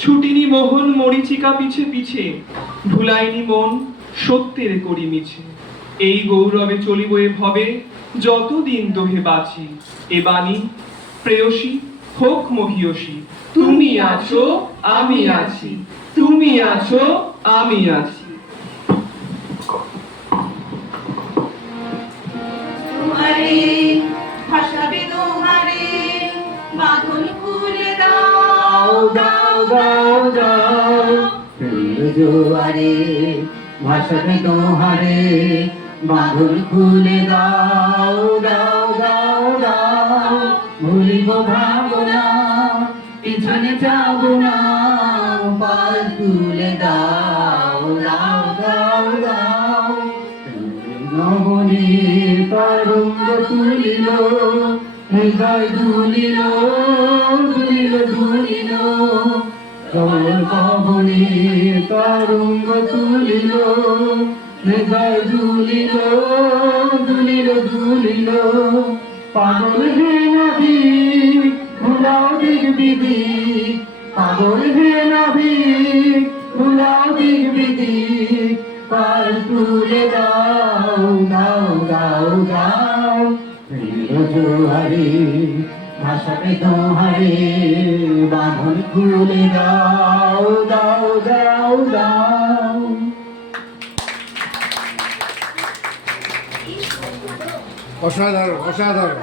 ছুটিনি মোহন মরিচিকা পিছে পিছে, ভুলাইনি মন সত্যের করি মিছে। এই গৌরবে চলিব এ ভবে, যতদিন দোহে বাঁচি। এ বাণী প্রেয়সী হোক মহিয়সী, তুমি আছো আমি আছি, তুমি আছো আমি আছি। তোমারে ভাসাবে তোমারে, বাঁধন খুলে দাও দাও দাও দাও। জোয়ারে ভাসাবে তোমারে, বাঁধন খুলে দাও দাও দাও দাও। ভুলিব ভাবনা পিছনে যাব না, পাল তুলে দাও দাও দাও দাও। নমনে তরঙ্গ তুলিল, হৃদয় দুলিল দুলিল দুলিল। কমল পবনে তরঙ্গ তুলিল, হৃদয় দুলিল দুলিল দুলিল। পাগল হে নাবিক ভুলাও দিক বিদিক, পাগল হে নাবিক ভুলাও দিক বিদিক। পাল তুলে দাও দাও দাও দাও। জোয়ারে ভাসাবে তোমারে, বাঁধন খুলে দাও দাও দাও দাও। অসাধারণ অসাধারণ।